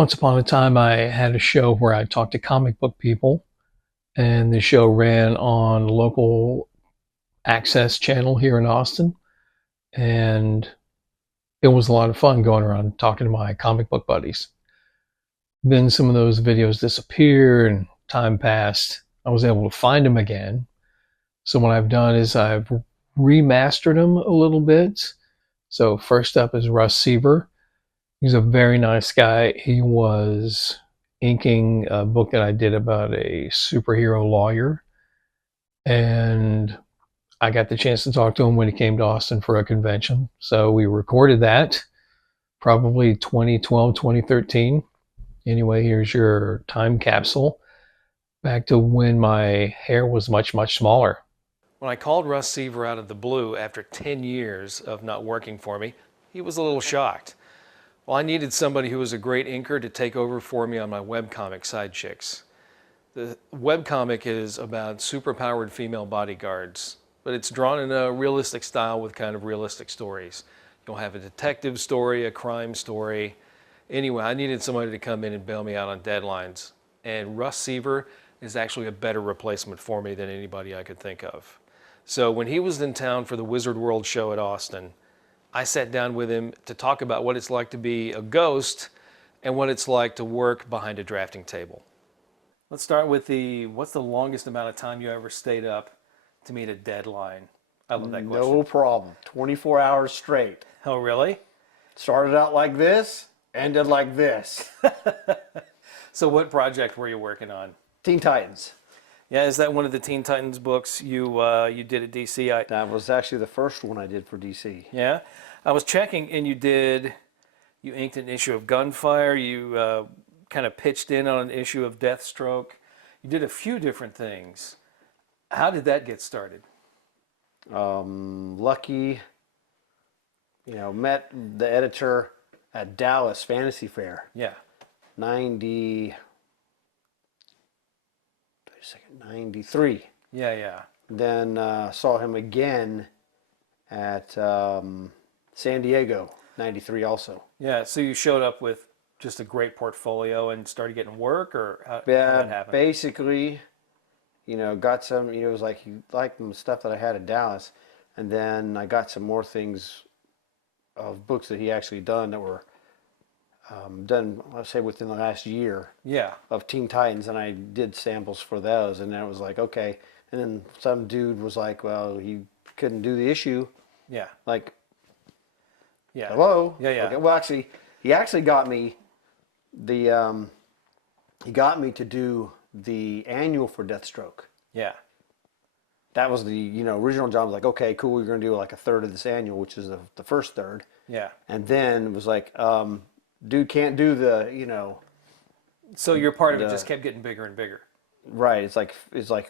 Once upon a time, I had a show where I talked to comic book people, and the show ran on local access channel here in Austin. And it was a lot of fun going around talking to my comic book buddies. Then some of those videos disappeared and time passed. I was able to find them again. So what I've done is I've remastered them a little bit. So first up is Rus Sever. He's a very nice guy. He was inking a book that I did about a superhero lawyer. And I got the chance to talk to him when he came to Austin for a convention. So we recorded that probably 2012, 2013. Anyway, here's your time capsule back to when my hair was much, much smaller. When I called Rus Sever out of the blue after 10 years of not working for me, he was a little shocked. Well, I needed somebody who was a great inker to take over for me on my webcomic Side Chicks. The webcomic is about superpowered female bodyguards, but it's drawn in a realistic style with kind of realistic stories. You'll have a detective story, a crime story. Anyway, I needed somebody to come in and bail me out on deadlines. And Rus Sever is actually a better replacement for me than anybody I could think of. So when he was in town for the Wizard World show at Austin, I sat down with him to talk about what it's like to be a ghost and what it's like to work behind a drafting table. Let's start with what's the longest amount of time you ever stayed up to meet a deadline? I love that question. No problem. 24 hours straight. Oh, really? Started out like this, ended like this. So what project were you working on? Teen Titans. Yeah, is that one of the Teen Titans books you did at DC? That was actually the first one I did for DC. Yeah, I was checking, and you inked an issue of Gunfire. You kind of pitched in on an issue of Deathstroke. You did a few different things. How did that get started? Lucky, met the editor at Dallas Fantasy Fair. Yeah. 93. Yeah. Then saw him again at San Diego, 93 also. Yeah, so you showed up with just a great portfolio and started getting work, or how that happened? Basically, got some, it was like he liked the stuff that I had at Dallas. And then I got some more things of books that he actually done that were done, let's say, within the last year. Yeah. Of Teen Titans, and I did samples for those, and then it was like, okay. And then some dude was like, well, he couldn't do the issue. Yeah. Like, yeah. Hello? Yeah. Okay, well, actually, he actually got me he got me to do the annual for Deathstroke. Yeah. That was the, original job. Was like, okay, cool, we're going to do like a third of this annual, which is the first third. Yeah. And then it was like, dude can't do the, So your part of it just kept getting bigger and bigger. Right. It's like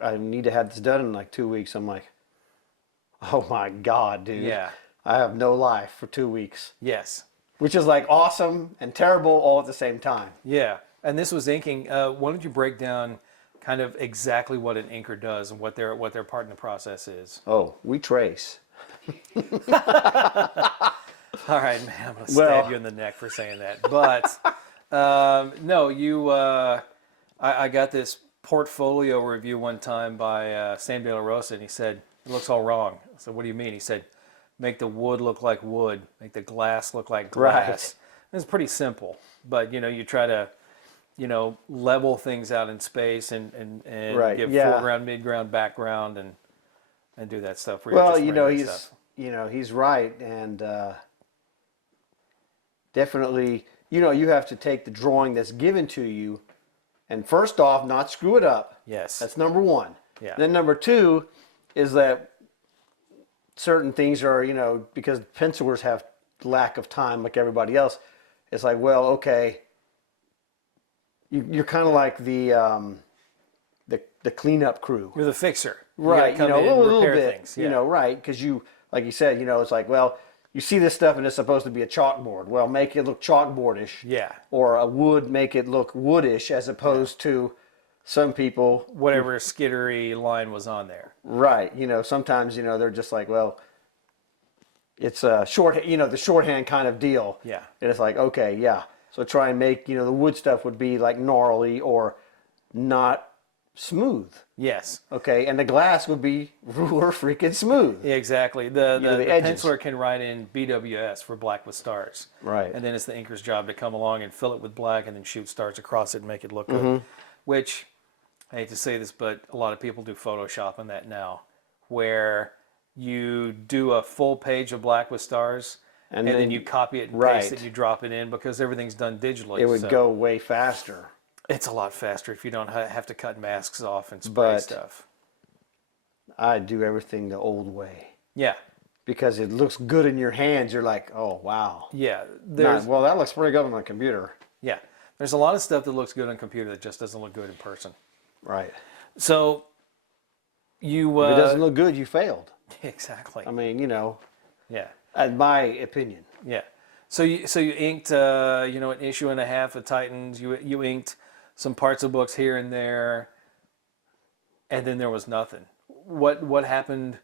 I need to have this done in like 2 weeks. I'm like, oh my God, dude. Yeah. I have no life for 2 weeks. Yes. Which is like awesome and terrible all at the same time. Yeah. And this was inking. Why don't you break down kind of exactly what an inker does and what their part in the process is? Oh, we trace. All right, man, I'm going to stab you in the neck for saying that. But, no, I got this portfolio review one time by Sam De La Rosa, and he said, it looks all wrong. I said, what do you mean? He said, make the wood look like wood, make the glass look like glass. Right. It's pretty simple, but, you try to, level things out in space and Right, give yeah. foreground, midground, background, and do that stuff. Well, he's right, and definitely, you have to take the drawing that's given to you, and first off, not screw it up. Yes. That's number one. Yeah. Then number two is that certain things are, because pencilers have lack of time like everybody else, it's like, well, okay, you're kind of like the cleanup crew. You're the fixer. Right, You gotta come in and a little repair bit, things. Yeah. right, because like you said, it's like, well, you see this stuff and it's supposed to be a chalkboard. Well, make it look chalkboardish. Yeah. Or a wood, make it look woodish, as opposed to some people. Whatever skittery line was on there. Right, sometimes, they're just like, well, it's a short, the shorthand kind of deal. Yeah. And it's like, okay, yeah. So try and make, the wood stuff would be like gnarly or not smooth. Yes. Okay, and the glass would be ruler freaking smooth. Yeah, exactly. The the edges. penciler can write in BWS for black with stars. Right. And then it's the inker's job to come along and fill it with black and then shoot stars across it and make it look good. Which, I hate to say this, but a lot of people do Photoshop on that now, where you do a full page of black with stars and then you copy it and paste it and you drop it in because everything's done digitally. It would go way faster. It's a lot faster if you don't have to cut masks off and spray stuff. I do everything the old way. Yeah. Because it looks good in your hands. You're like, oh, wow. Yeah. Well, that looks pretty good on the computer. Yeah. There's a lot of stuff that looks good on computer that just doesn't look good in person. Right. So, you... if it doesn't look good, you failed. Exactly. I mean, Yeah. in my opinion. Yeah. So you inked, an issue and a half of Titans. You inked some parts of books here and there, and then there was nothing. What happened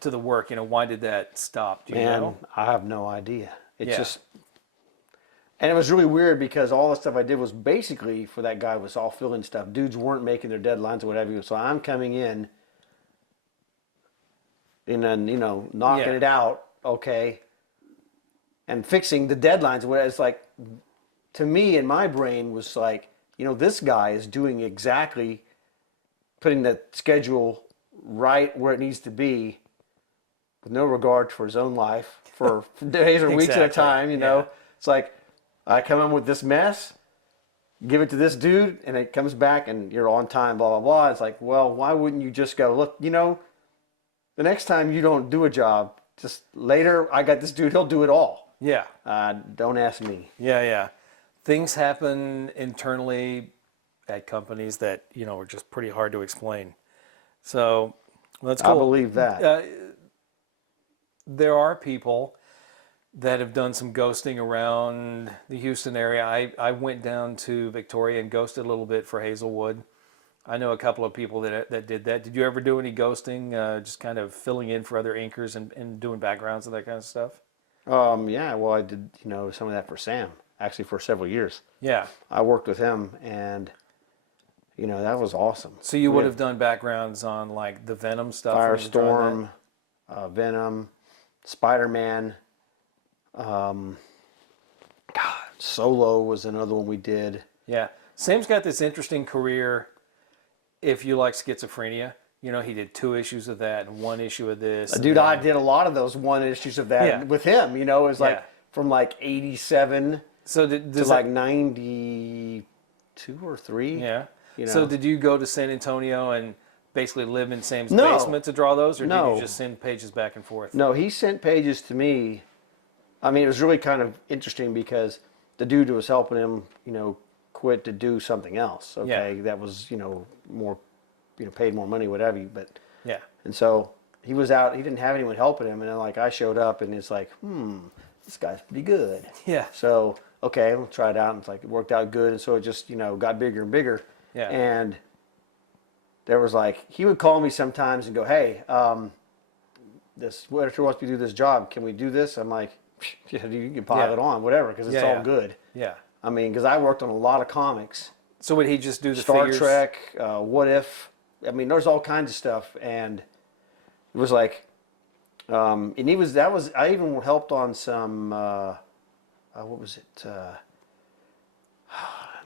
to the work? Why did that stop? Do you know? I have no idea. And it was really weird because all the stuff I did was basically for that guy was all fill-in stuff. Dudes weren't making their deadlines or whatever. So I'm coming in and then, knocking it out, okay, and fixing the deadlines. It's like, to me, in my brain, was like, this guy is doing exactly, putting the schedule right where it needs to be with no regard for his own life for days or weeks at a time, It's like, I come in with this mess, give it to this dude, and it comes back and you're on time, blah, blah, blah. It's like, well, why wouldn't you just go, look, the next time you don't do a job, just later, I got this dude, he'll do it all. Yeah. Don't ask me. Yeah. Things happen internally at companies that, are just pretty hard to explain. So, that's cool. I believe that. There are people that have done some ghosting around the Houston area. I went down to Victoria and ghosted a little bit for Hazelwood. I know a couple of people that did that. Did you ever do any ghosting, just kind of filling in for other inkers and doing backgrounds and that kind of stuff? Yeah, well, I did, some of that for Sam, actually for several years. Yeah. I worked with him and, that was awesome. So you would have done backgrounds on like the Venom stuff? Firestorm, Venom, Spider-Man, Solo was another one we did. Yeah. Sam's got this interesting career if you like schizophrenia. He did 2 issues of that and 1 issue of this. Dude, I did a lot of those 1 issues of that with him. It was like from like 87 to like 92 or 3. Yeah. So did you go to San Antonio and basically live in Sam's basement to draw those? Or did you just send pages back and forth? No, he sent pages to me. I mean, it was really kind of interesting because the dude who was helping him, quit to do something else. Okay. That was, more, paid more money, whatever. But yeah. And so he was out. He didn't have anyone helping him. And then like I showed up and it's like, this guy's pretty good. Yeah. So, okay, we'll try it out. And it's like, it worked out good. And so it just, got bigger and bigger. Yeah. And there was like, he would call me sometimes and go, hey, this editor wants me to do this job. Can we do this? I'm like, you can pile it on, whatever, because it's all good. Yeah. I mean, because I worked on a lot of comics. So would he just do the Star figures? Trek, What If? I mean, there's all kinds of stuff, and it was like, and I even helped on some, what was it?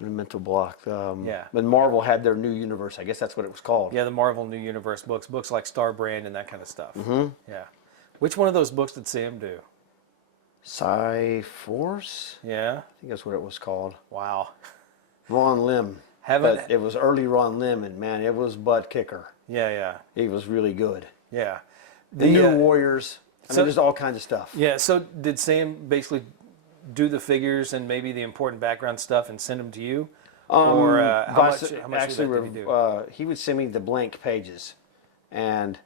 Mental block. When Marvel had their new universe, I guess that's what it was called. Yeah, the Marvel New Universe books like Star Brand and that kind of stuff. Mm-hmm. Yeah. Which one of those books did Sam do? Force? Yeah. I think that's what it was called. Wow. Ron Lim. But it was early Ron Lim, and man, it was butt kicker. Yeah. He was really good. Yeah. The New Warriors. I mean, there's all kinds of stuff. Yeah, so did Sam basically do the figures and maybe the important background stuff and send them to you? Or how much actually, did he do? He would send me the blank pages and,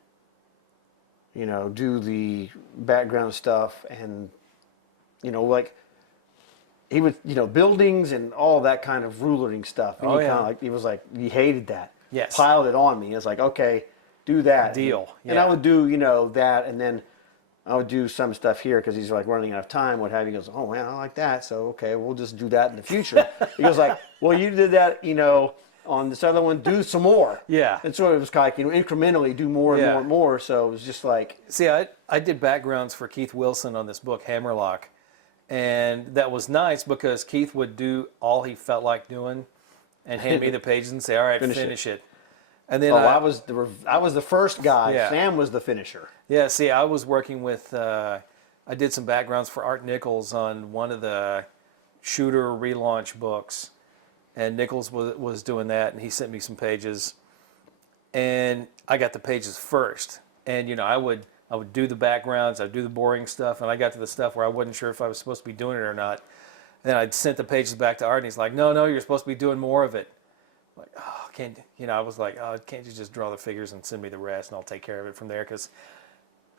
do the background stuff and, like, he would, buildings and all that kind of rulering stuff. And he was like, he hated that. Yes. Piled it on me. It's like, okay, do that. Deal. And I would do, that, and then I would do some stuff here because he's like running out of time, what have you. He goes, oh man, I like that. So, okay, we'll just do that in the future. He goes like, well, you did that, on this other one, do some more. Yeah. And so it was kind of like, incrementally do more and Yeah. more and more. So it was just like, See, I did backgrounds for Keith Wilson on this book, Hammerlock. And that was nice because Keith would do all he felt like doing and hand me the pages and say, all right, finish it. And then I was the first guy. Yeah. Sam was the finisher. Yeah, see, I was working with, I did some backgrounds for Art Nichols on one of the shooter relaunch books. And Nichols was doing that, and he sent me some pages. And I got the pages first. And, I would do the backgrounds, I'd do the boring stuff, and I got to the stuff where I wasn't sure if I was supposed to be doing it or not. And then I'd sent the pages back to Art, and he's like, no, you're supposed to be doing more of it. Like, oh, I was like, oh, can't you just draw the figures and send me the rest, and I'll take care of it from there? Because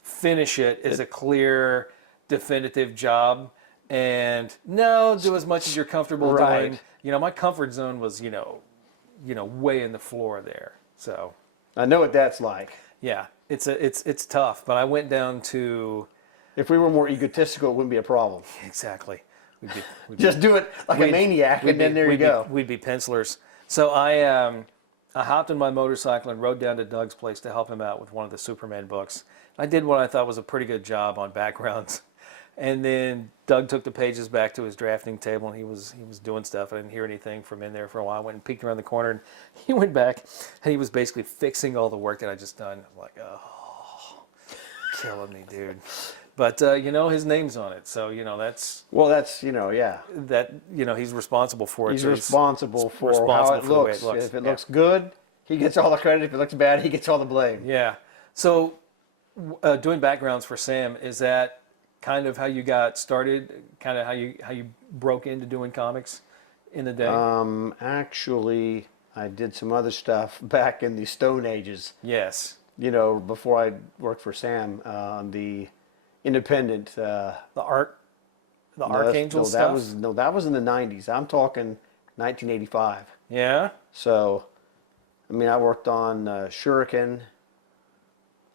finish it is a clear, definitive job. And no, do as much as you're comfortable doing. My comfort zone was, way in the floor there. So I know what that's like. yeah, it's tough. But I went down to If we were more egotistical, it wouldn't be a problem. exactly. We'd Just do it like a maniac, and then there you go. We'd be pencilers. So I hopped on my motorcycle and rode down to Doug's place to help him out with one of the Superman books. I did what I thought was a pretty good job on backgrounds. And then Doug took the pages back to his drafting table, and he was doing stuff. I didn't hear anything from in there for a while. I went and peeked around the corner, and he went back, and he was basically fixing all the work that I just done. I was like, oh, killing me, dude. But his name's on it, so that's Well, that's yeah. that he's responsible for it. He's so responsible for responsible how it for the way looks. it looks. If it Yeah. looks good, he gets all the credit. If it looks bad, he gets all the blame. Yeah. So doing backgrounds for Sam, is that kind of how you got started? Kind of how you broke into doing comics in the day? Actually, I did some other stuff back in the Stone Ages. Yes. Before I worked for Sam on the independent. The Archangel no, stuff. that was in the '90s. I'm talking 1985. Yeah. So, I worked on Shuriken,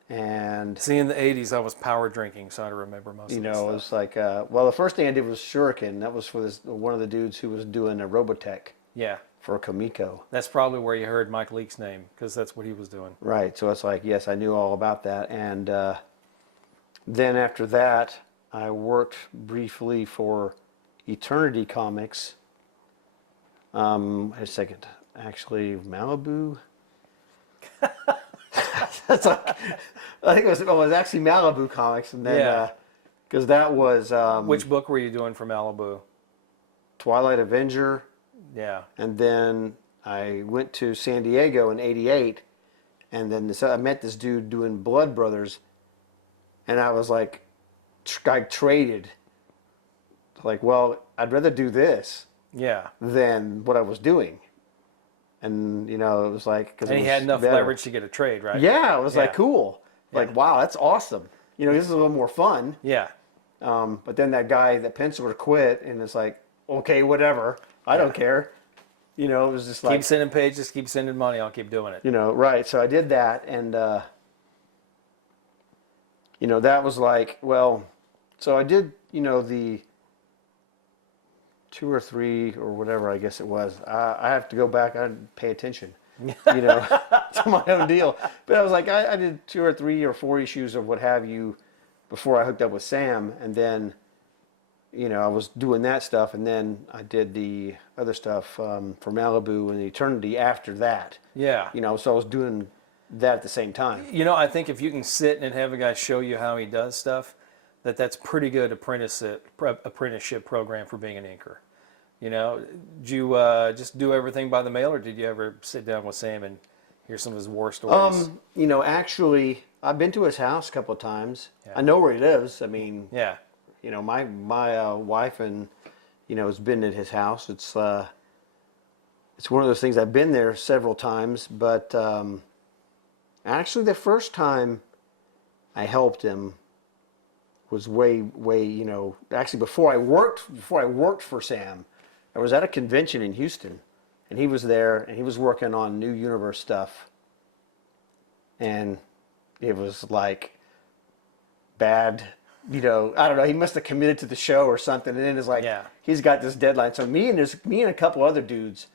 and See, in the '80s, I was power drinking, so I remember most of it this stuff. was like, the first thing I did was Shuriken. That was for one of the dudes who was doing a Robotech Yeah. for Comico. That's probably where you heard Mike Leake's name, because that's what he was doing. Right. So it's like, yes, I knew all about that, and then after that, I worked briefly for Eternity Comics. A second, actually, Malibu. That's like, I think it was actually Malibu Comics, and then Yeah. because that was Which book were you doing for Malibu? Twilight Avenger, Yeah. and then I went to San Diego in '88, and then I met this dude doing Blood Brothers, and I was like, I traded. Like, well, I'd rather do this Yeah. than what I was doing. And, it was like... And he had enough leverage to get a trade, right? Yeah, it was like, Yeah. cool. Like, Yeah. wow, that's awesome. This is a little more fun. Yeah. But then that guy, that penciler quit, and it's like, okay, whatever. I don't care. It was just like... Keep sending pages, keep sending money, I'll keep doing it. Right. So I did that, and, that was like, well... So I did, the 2 or 3 or whatever I guess it was. I have to go back and pay attention, to my own deal. But I was like, I did 2 or 3 or 4 issues of what have you before I hooked up with Sam, and then, I was doing that stuff, and then I did the other stuff for Malibu and Eternity after that. Yeah. So I was doing that at the same time. I think if you can sit and have a guy show you how he does stuff, that's pretty good apprenticeship program for being an inker. Did you just do everything by the mail, or did you ever sit down with Sam and hear some of his war stories? Actually, I've been to his house a couple of times. Yeah. I know where he lives. Yeah. My wife and has been at his house. It's one of those things. I've been there several times, but actually, the first time I helped him was way, actually before I worked for Sam. I was at a convention in Houston, and he was there, and he was working on New Universe stuff, and it was like bad I don't know, he must have committed to the show or something, and then it's like Yeah. he's got this deadline. So me and a couple other dudes,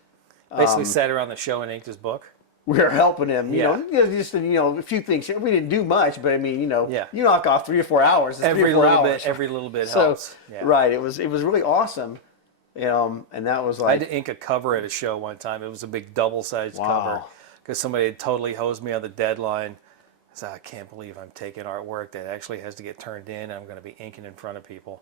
Basically sat around the show and inked his book. we were helping him. Yeah. Just a few things. We didn't do much, but I mean, Yeah. you knock off 3 or 4 hours. It's 3 Every or 4 little hours. bit, every little bit So helps. Yeah. right, it was really awesome, and that was I had like to ink a cover at a show one time. It was a big double-sized cover wow. because somebody had totally hosed me on the deadline. So I can't believe I'm taking artwork that actually has to get turned in. And I'm going to be inking in front of people,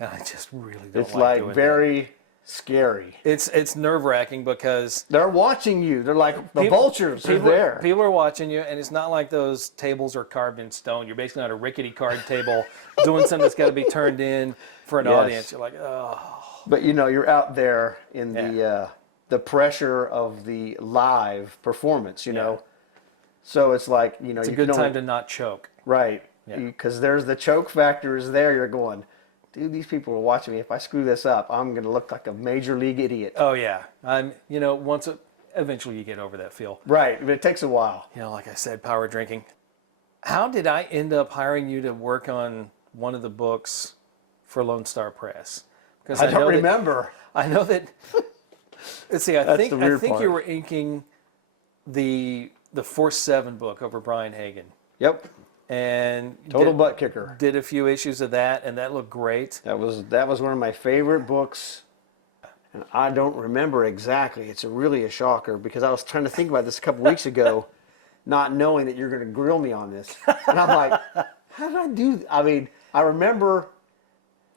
and I just really don't It's like like doing very scary. that. It's nerve-wracking because They're watching you. They're like the vultures are there. People are watching you, and it's not like those tables are carved in stone. You're basically on a rickety card table doing something that's got to be turned in for an Yes. audience. You're like, oh, But you're out there in Yeah. the pressure of the live performance. Yeah. So it's like it's a good time to not choke. right, Yeah. because there's the choke factor is there. You're going, dude, these people are watching me. If I screw this up, I'm going to look like a major league idiot. Oh yeah, eventually you get over that feel. Right, but it takes a while. Like I said, power drinking. How did I end up hiring you to work on one of the books for Lone Star Press? Because I don't remember. I know that. Let's see. I That's think the weird you part. were inking the Force 7 book over Brian Hagen, Yep, and total butt kicker. did a few issues of that, and that looked great. That was one of my favorite books, and I don't remember exactly. It's really a shocker because I was trying to think about this a couple weeks ago, not knowing that you're going to grill me on this, and I'm like, how did I do? I mean, I remember,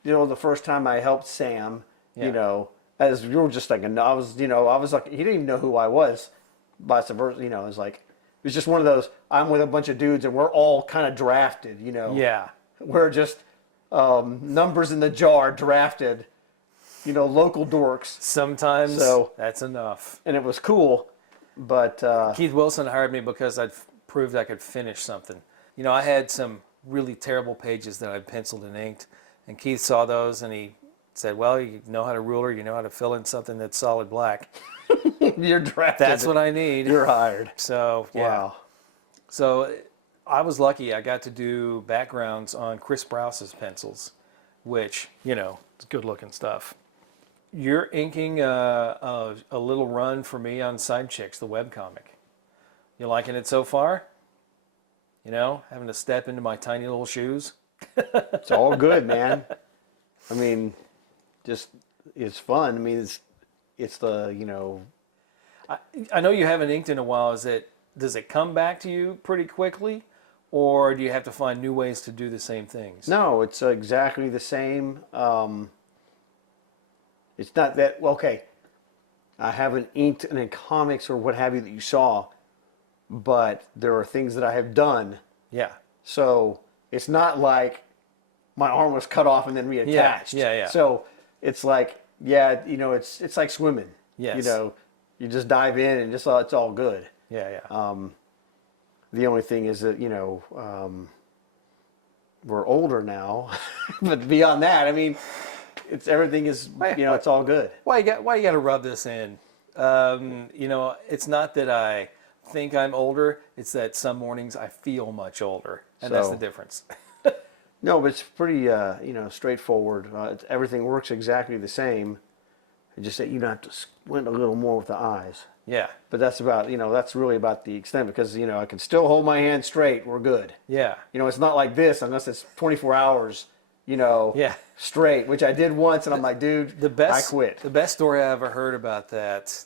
the first time I helped Sam, Yeah. as you were just thinking, I was like, he didn't even know who I was, vice versa. It was like, it was just one of those. I'm with a bunch of dudes, and we're all kind of drafted. Yeah. We're just numbers in the jar drafted, local dorks. Sometimes So- that's enough. And it was cool, but Keith Wilson hired me because I'd proved I could finish something. I had some really terrible pages that I penciled and inked, and Keith saw those and he said, well, you know how to ruler, you know how to fill in something that's solid black. you're drafted. That's what I need. You're hired. So, yeah. Wow. So I was lucky. I got to do backgrounds on Chris Browse's pencils, which, it's good looking stuff. You're inking a little run for me on Side Chicks, the webcomic. You liking it so far? Having to step into my tiny little shoes? It's all good, man. I mean, just it's fun. I mean, it's the I know you haven't inked in a while. Does it come back to you pretty quickly, or do you have to find new ways to do the same things? No, it's exactly the same. It's not that okay. I haven't inked in comics or what have you that you saw, but there are things that I have done. Yeah. So it's not like my arm was cut off and then reattached. Yeah. So it's like, it's like swimming. Yes. You just dive in and it's all good. Yeah. The only thing is that, we're older now, but beyond that, I mean, everything is, it's all good. Why you got to rub this in? It's not that I think I'm older. It's that some mornings I feel much older, and that's the difference. No, but it's pretty, straightforward. Everything works exactly the same. It's just that you don't have to squint a little more with the eyes. Yeah. But that's about, that's really about the extent because, I can still hold my hand straight. We're good. Yeah. It's not like this unless it's 24 hours, Yeah. straight, which I did once. And I'm like, dude, I quit. The best story I ever heard about that,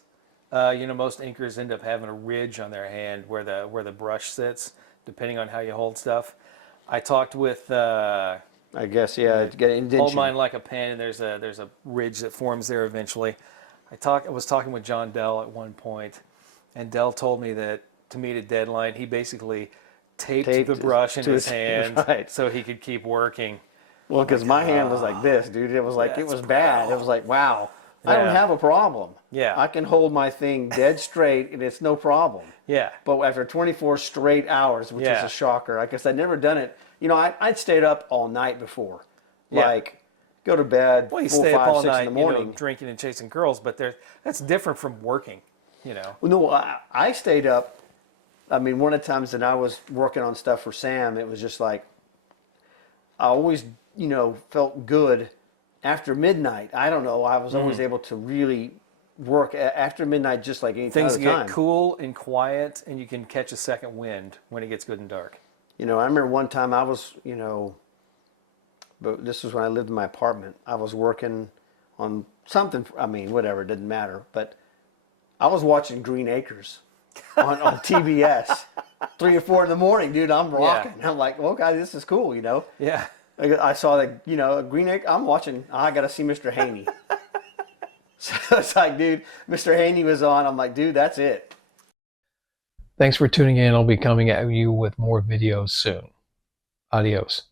most inkers end up having a ridge on their hand where the brush sits, depending on how you hold stuff. I talked with I guess, yeah, to get indentation. hold mine like a pen, and there's a ridge that forms there eventually. I was talking with John Dell at one point, and Dell told me that to meet a deadline, he basically taped the brush in his hand right. so he could keep working. Well, because my hand was like this, dude. It was like, it was bad. It was like, wow, I Yeah. don't have a problem. Yeah. I can hold my thing dead straight, and it's no problem. Yeah. But after 24 straight hours, which is Yeah. a shocker, I guess I'd never done it. I'd stayed up all night before. Yeah. Like, go to bed, Well, you 4, stay up 5, all 6 night, in the morning. drinking and chasing girls, but that's different from working, Well, no, I stayed up. I mean, one of the times that I was working on stuff for Sam, it was just like, I always, felt good after midnight. I don't know. I was always able to really work after midnight, just like any Things other get time. cool and quiet, and you can catch a second wind when it gets good and dark. I remember one time I was, but this was when I lived in my apartment. I was working on something. I mean, whatever, it didn't matter. But I was watching Green Acres on TBS, 3 or 4 in the morning, dude. I'm rocking. I'm like, okay, this is cool. Yeah. I saw the, Green Acre. I'm watching. I got to see Mr. Haney. So it's like, dude, Mr. Haney was on. I'm like, dude, that's it. Thanks for tuning in. I'll be coming at you with more videos soon. Adios.